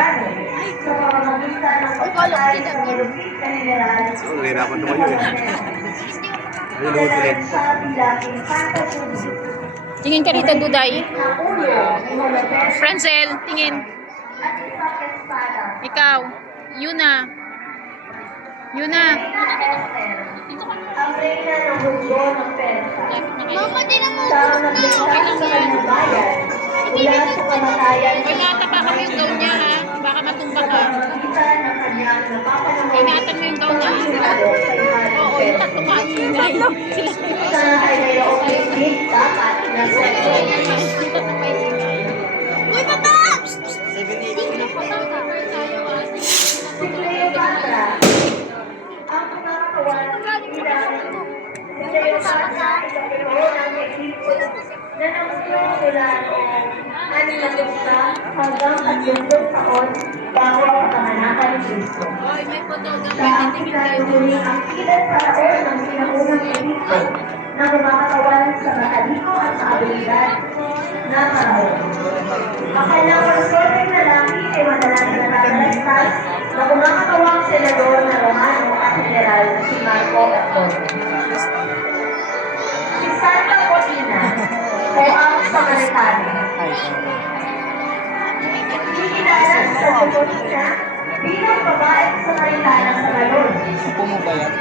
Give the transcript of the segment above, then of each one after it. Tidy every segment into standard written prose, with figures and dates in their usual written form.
Mariano sa pamamagitan ng pagpatay sa malupit na general Nahirapan tumayo eh. Niluluhod ulit. sa bilang Infanta Junior. Tingin ka rito, Duday. Na ulo ni Jose Francel, tingin. at isang espada. Ikaw. Yuna. Yuna. Ang reyna ng mundo ng Persa. Mama, di na mo. Sa nagligtas sa kanyang bayan mula sa kamatayan Hoy, natapa ka mo yung gown niya, ha? Baka matumba sa ka. pamamagitan ng kanyang napapanahon Ingatan mo yung gown niya. pagkasunado kay Haring Oo, yung Persa. tatlo maingay. Sila. Siya ay mayroong technique dapat na sexo. Uy, bata! Si Cleopatra, ang kumakatawan bilang si Cleopatra ay kapiro ng Egypto na namuno mula noong 6 hanggang 30 taon bago ang panganakan ni Kristo. Hoy, may photography. Siya ang sinalunin ang pilat paraon ng sinaunang Egypto na kumakatawan sa mataliko at sa abilidad na paraon. Ang kanyang konsorteng lalaki ay madalas na natatalagtas na kumakatawang senador na Romano at general na si Marco Antonio. Si Santa Cosina o ang Samaritano. Ikinilala si Santa Cosina bilang babaeng Samaritana sa ngayon.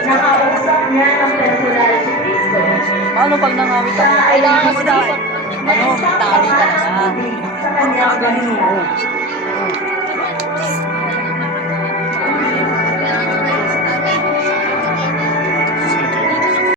Nakausap niya ng personal si Cristo. Paano pag nangawit Siya ako? ay Kailangan mo dapat, na isang tali ka na. pangarap sa kanyang balita.